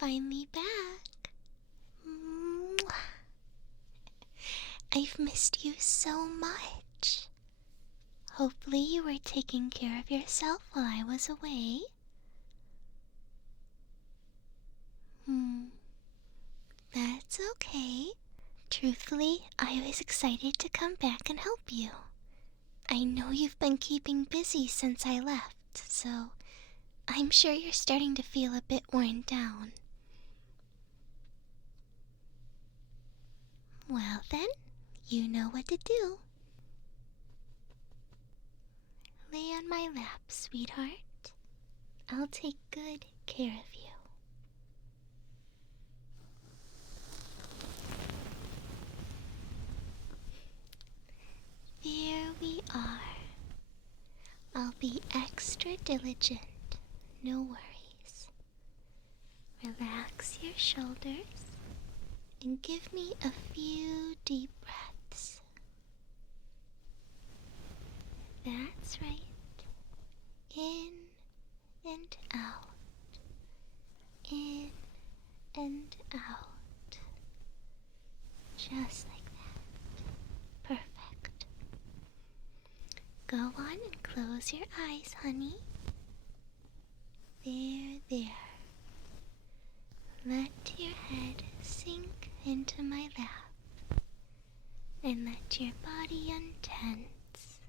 finally back. Mwah. I've missed you so much. Hopefully you were taking care of yourself while I was away. That's okay. Truthfully, I was excited to come back and help you. I know you've been keeping busy since I left, so I'm sure you're starting to feel a bit worn down. Well then, you know what to do. Lay on my lap, sweetheart. I'll take good care of you. There we are. I'll be extra diligent, no worries. Relax your shoulders and give me a few deep breaths. That's right. In and out. In and out. Just like that. Perfect. Go on and close your eyes, honey. There. Let your head sink into my lap. And let your body untense.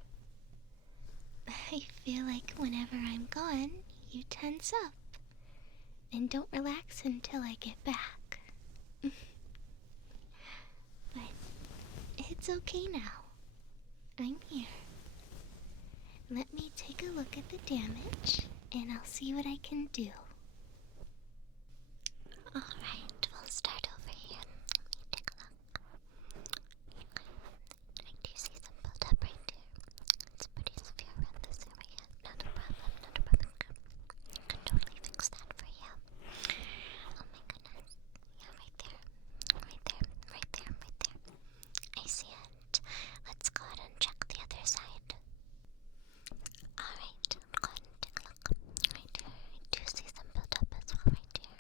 I feel like whenever I'm gone, you tense up. And don't relax until I get back. But it's okay now. I'm here. Let me take a look at the damage, and I'll see what I can do. Alright, we'll start over here. Let me take a look. I do see some build up right there. It's pretty severe around this area. Not a problem. Can totally fix that for you. Oh my goodness. Yeah, right there. I see it. Let's go ahead and check the other side. Alright, go ahead and take a look. Right here. I do see some build up as well right here.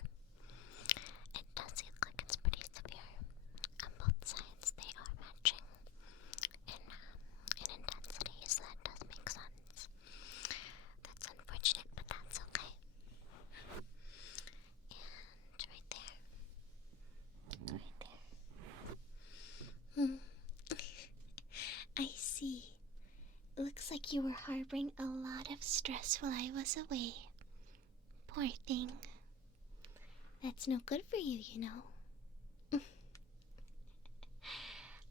It does look like it's pretty severe. On both sides, they are matching in intensity, so that does make sense. That's unfortunate, but that's okay. And right there. I see. Looks like you were harboring a lot of stress while I was away. Poor thing. That's no good for you, you know.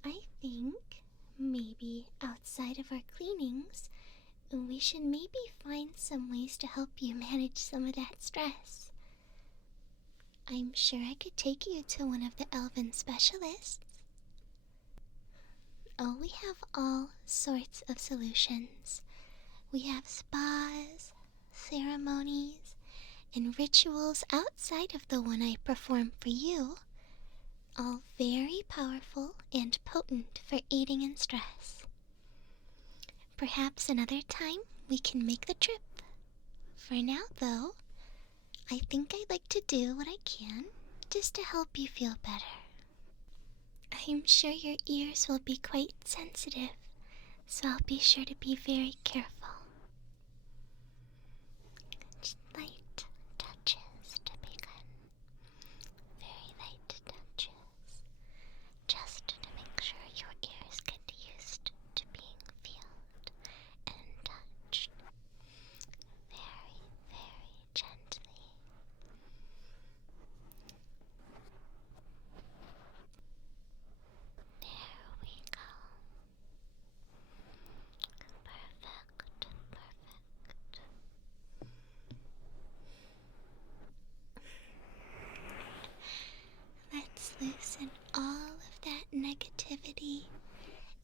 I think maybe outside of our cleanings, we should maybe find some ways to help you manage some of that stress. I'm sure I could take you to one of the elven specialists. Oh, we have all sorts of solutions. We have spas, ceremonies, and rituals outside of the one I perform for you, all very powerful and potent for aiding in stress. Perhaps another time we can make the trip. For now, though, I think I'd like to do what I can just to help you feel better. I'm sure your ears will be quite sensitive, so I'll be sure to be very careful. Just light touches to begin. Very light touches. Just to make sure your ears get used to being felt and touched. Very, very gently. There we go. Perfect. Let's loosen all of that negativity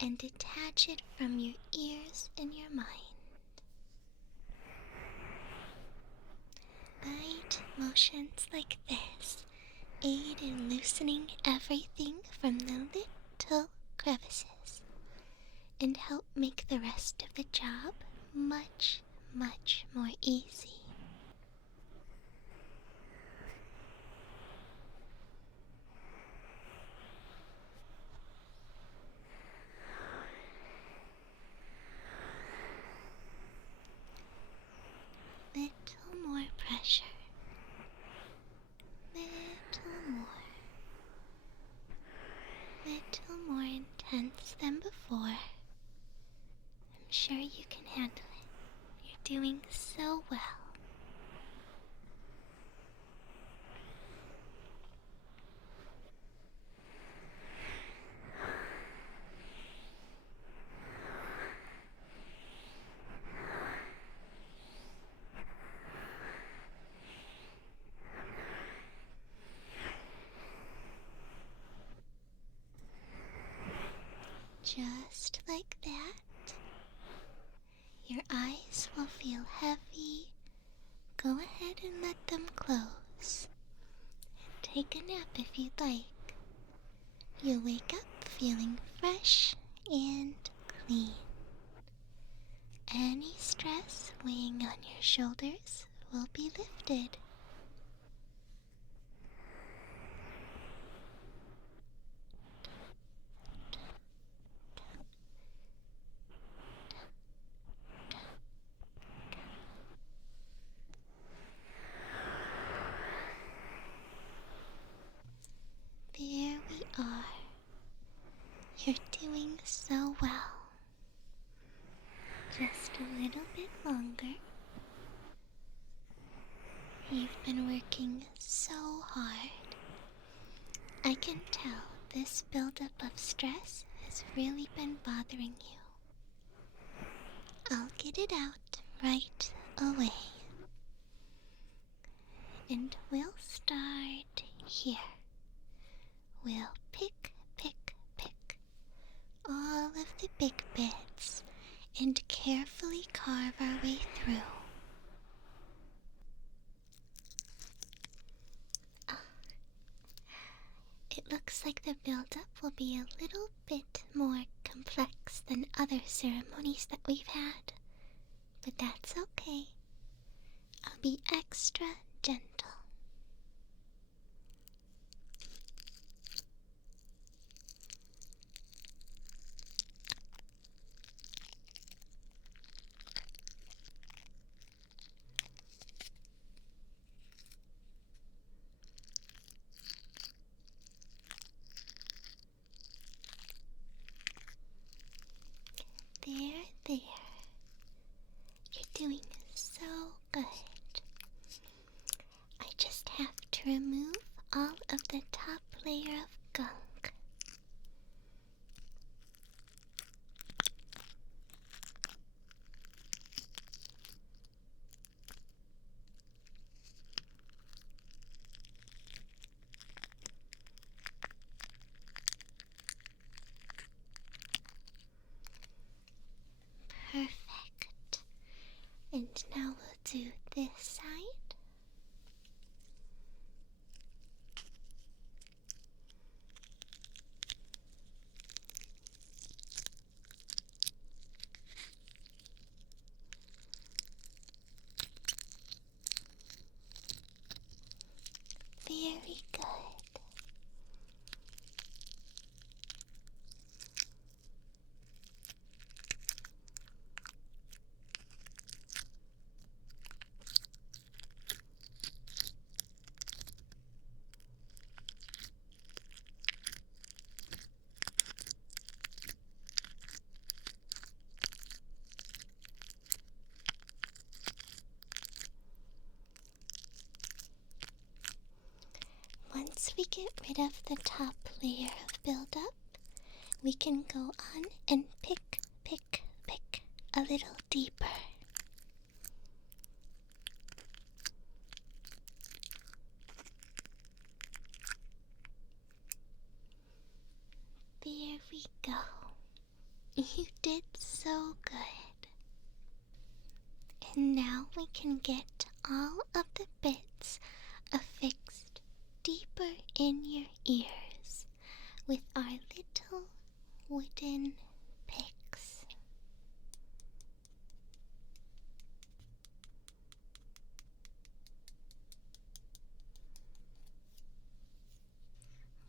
and detach it from your ears and your mind. Light motions like this aid in loosening everything from the little crevices and help make the rest of the job much, much more easy. sure you can handle it. You're doing so well. Just like that. Your eyes will feel heavy. Go ahead and let them close. And take a nap if you'd like. You'll wake up feeling fresh and clean. Any stress weighing on your shoulders will be lifted. There we are. You're doing so well. Just a little bit longer. You've been working so hard. I can tell this buildup of stress has really been bothering you. I'll get it out right away. And we'll start here. We'll pick all of the big bits and carefully carve our way through. It looks like the build-up will be a little bit more complex than other ceremonies that we've had, but that's okay. I'll be extra gentle. There. You're doing so good. I just have to remove all of the top layer of gunk. Perfect. And now we'll do this side. Very good. Once we get rid of the top layer of buildup, we can go on and pick a little deeper. There we go. You did so good. And now we can get all of the bits affixed deeper in your ears with our little wooden picks.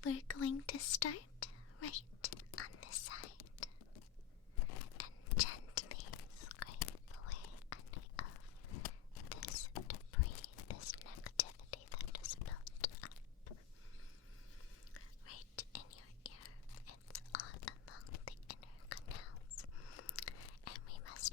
We're going to start right on this side and gently scrape away any of this debris, this negativity that is built up right in your ear. It's all along the inner canals, and we must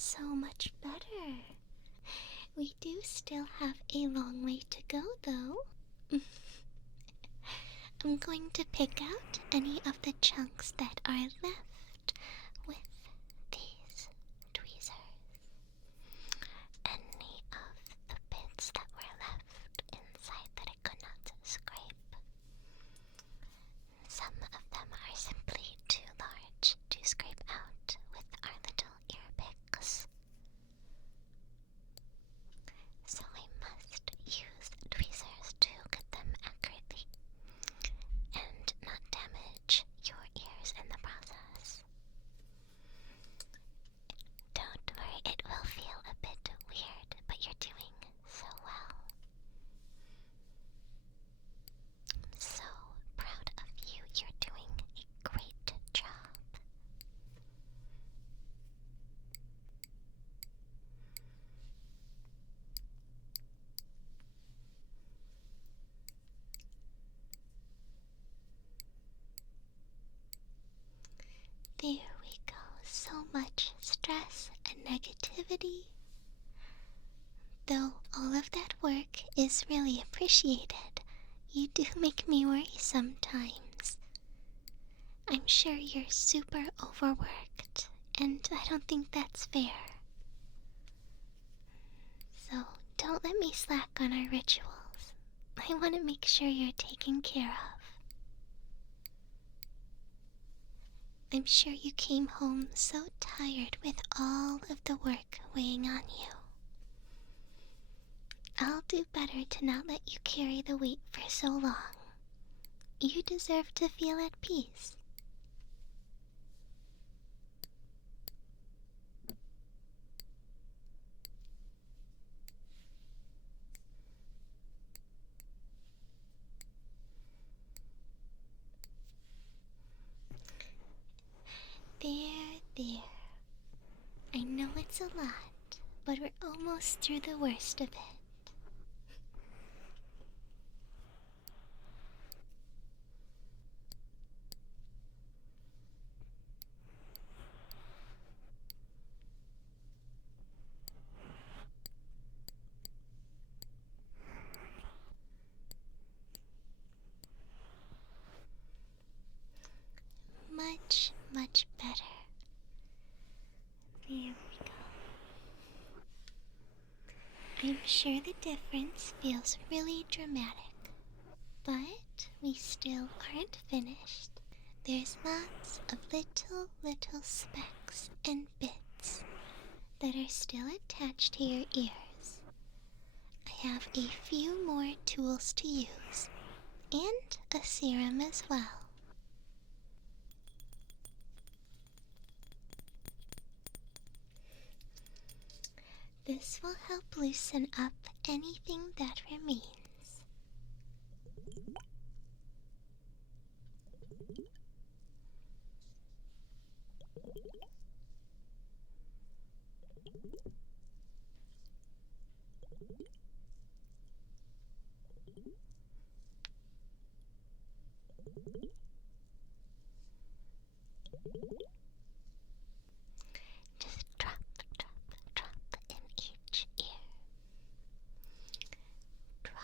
so much better. We do still have a long way to go, though. I'm going to pick out any of the chunks that are left with these tweezers. Any of the bits that were left inside that I could not scrape. Some of them are simply too large to scrape out with our little ear picks. So I must use tweezers to cut them accurately and not damage your ears in the process. Don't worry, it will feel a bit weird, but you're doing so well. I'm so proud of you. You're doing a great job. There we go. So much stress and negativity. Though all of that work is really appreciated, you do make me worry sometimes. I'm sure you're super overworked, and I don't think that's fair. So don't let me slack on our rituals. I want to make sure you're taken care of. I'm sure you came home so tired with all of the work weighing on you. I'll do better to not let you carry the weight for so long. You deserve to feel at peace. There. I know it's a lot, but we're almost through the worst of it. Much better. There we go. I'm sure the difference feels really dramatic, but we still aren't finished. There's lots of little specks and bits that are still attached to your ears. I have a few more tools to use, and a serum as well. This will help loosen up anything that remains. Just drop in each ear. Drop.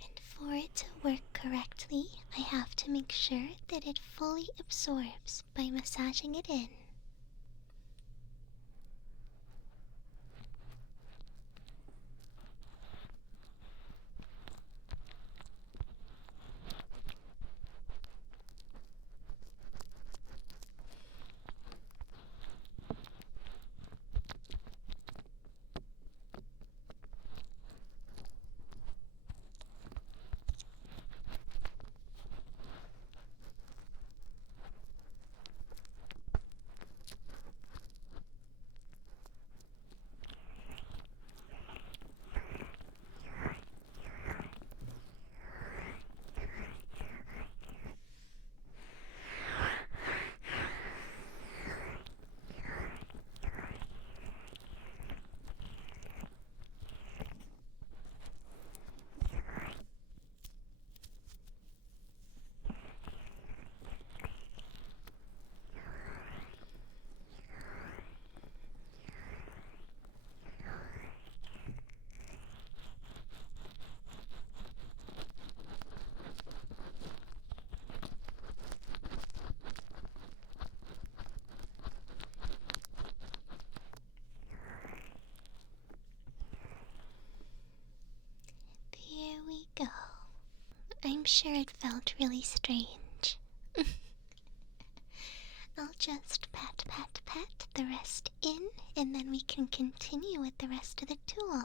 And for it to work correctly, I have to make sure that it fully absorbs by massaging it in. sure it felt really strange. I'll just pat, pat, pat the rest in, and then we can continue with the rest of the tools.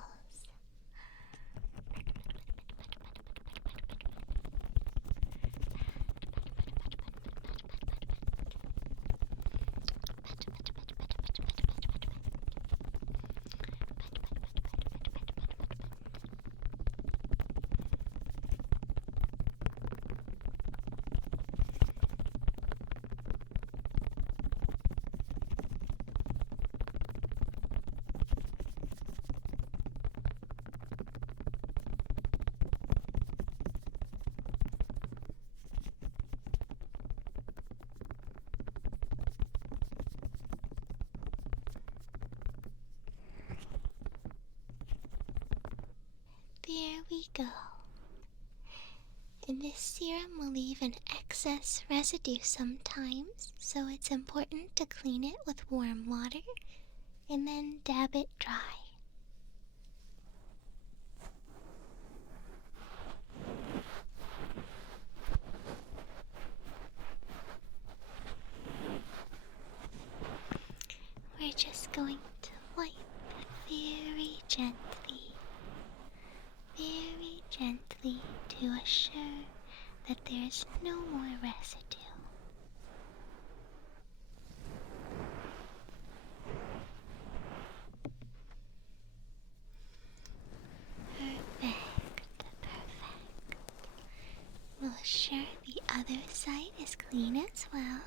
There we go. And this serum will leave an excess residue sometimes, so it's important to clean it with warm water and then dab it dry. We're just going to wipe very gently to assure that there's no more residue. Perfect. We'll assure the other side is clean as well.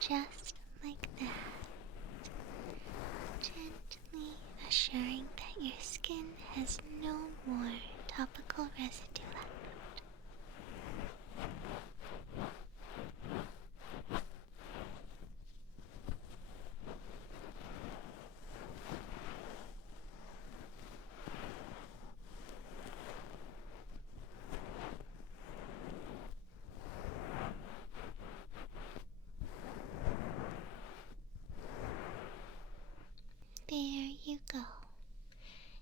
Just like that. Gently assuring that your skin has no more topical residue left. There you go.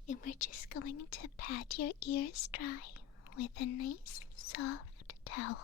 And we're just going to pat your ears dry with a nice soft towel.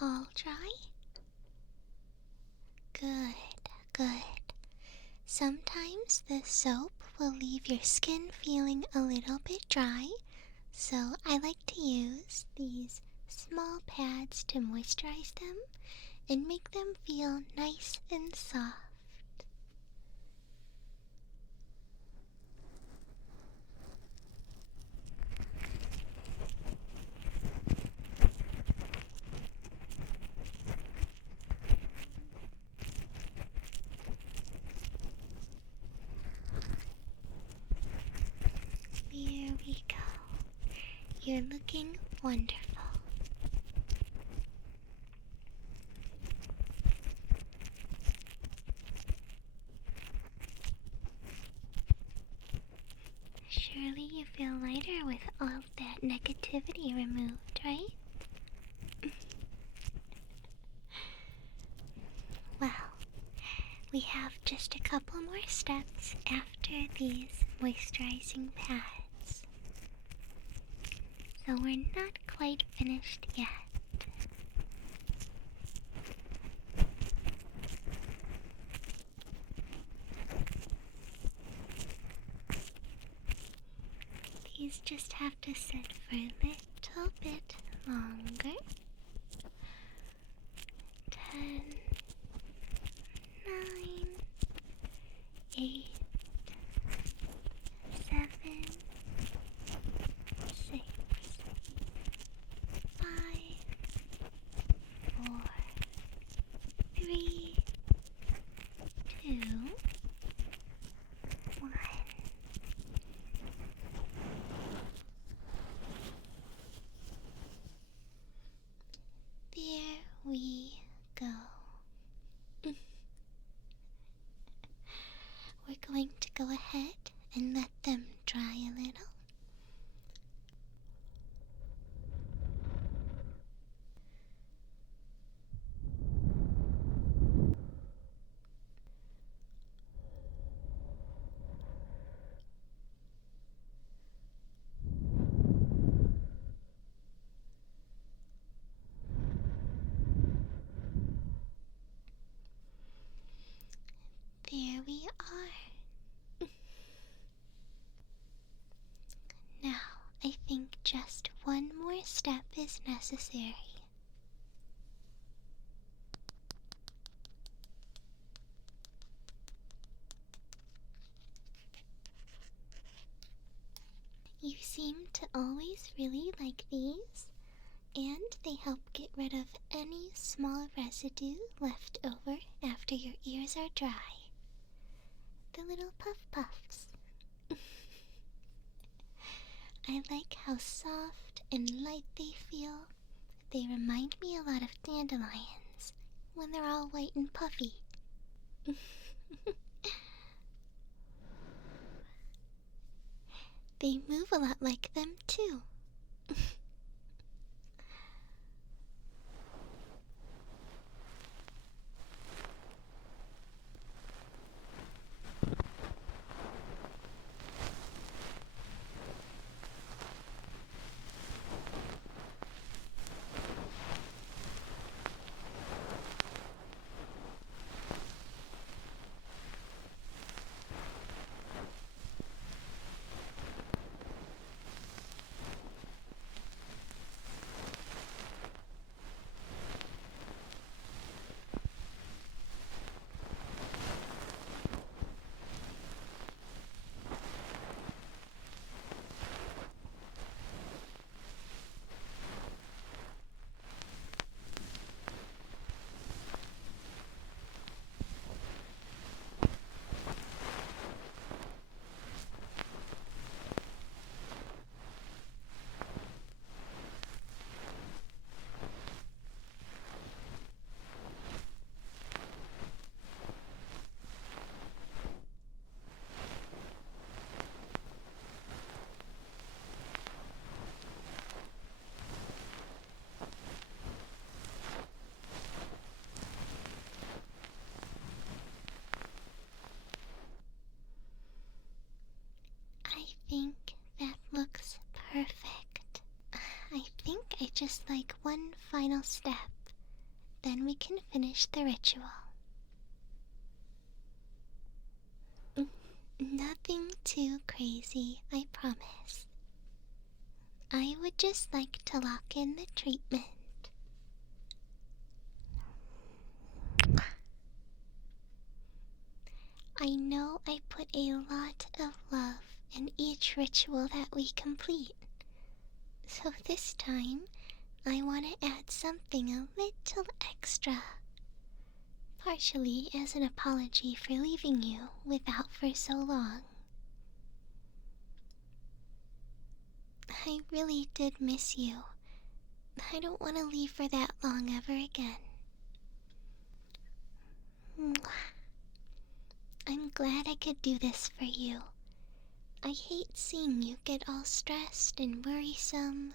All dry? Good. Sometimes the soap will leave your skin feeling a little bit dry, so I like to use these small pads to moisturize them and make them feel nice and soft. There we go. You're looking wonderful. Surely you feel lighter with all of that negativity removed, right? Well, we have just a couple more steps after these moisturizing pads. So we're not quite finished yet. eyes just have to sit for a little bit longer. 10, 9, 8, 7, 6, 5, 4, 3, 2, 1. There we go. We're going to go ahead and let them dry a little. There we are. Now, I think just one more step is necessary. You seem to always really like these, and they help get rid of any small residue left over after your ears are dry. The little puff puffs. I like how soft and light they feel. They remind me a lot of dandelions when they're all white and puffy. They move a lot like them too. I think that looks perfect. I think I just like one final step. Then we can finish the ritual. Nothing too crazy, I promise. I would just like to lock in the treatment. I know I put a lot of love in each ritual that we complete. So this time, I want to add something a little extra. Partially as an apology for leaving you without for so long. I really did miss you. I don't want to leave for that long ever again. I'm glad I could do this for you. I hate seeing you get all stressed and worrisome.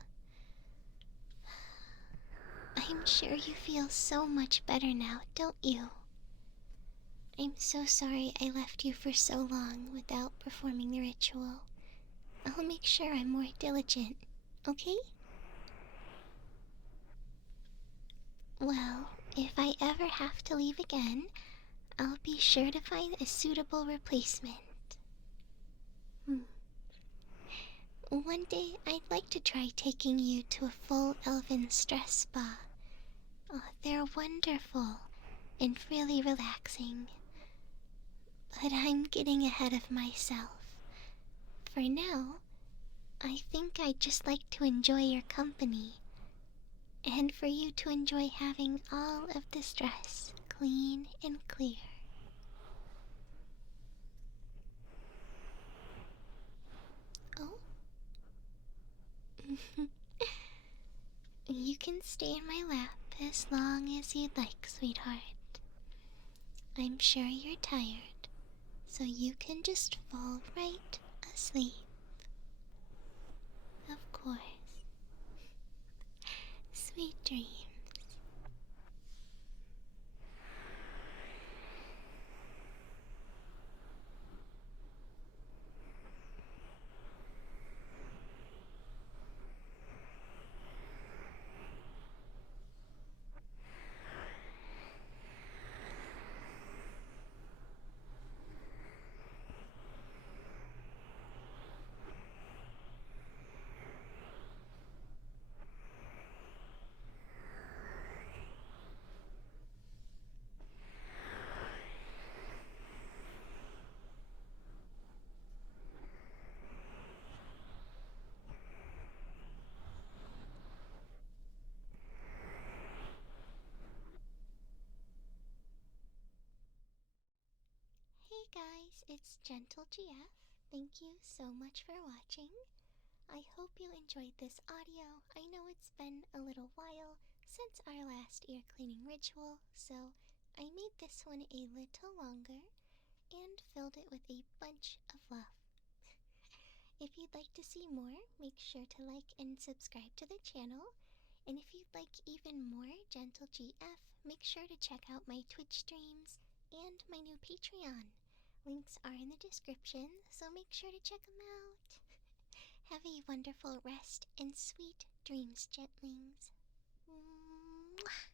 I'm sure you feel so much better now, don't you? I'm so sorry I left you for so long without performing the ritual. I'll make sure I'm more diligent, okay? Well, if I ever have to leave again, I'll be sure to find a suitable replacement. One day I'd like to try taking you to a full elven stress spa. Oh, they're wonderful and really relaxing. But I'm getting ahead of myself. For now, I think I'd just like to enjoy your company. And for you to enjoy having all of the stress clean and clear. Oh? You can stay in my lap as long as you'd like, sweetheart. I'm sure you're tired, so you can just fall right asleep. Of course. Sweet dreams. Hey guys, it's Gentle GF. Thank you so much for watching. I hope you enjoyed this audio. I know it's been a little while since our last ear cleaning ritual, so I made this one a little longer and filled it with a bunch of love. If you'd like to see more, make sure to like and subscribe to the channel. And if you'd like even more Gentle GF, make sure to check out my Twitch streams and my new Patreon. Links are in the description, so make sure to check them out. Have a wonderful rest and sweet dreams, gentlings. Mwah.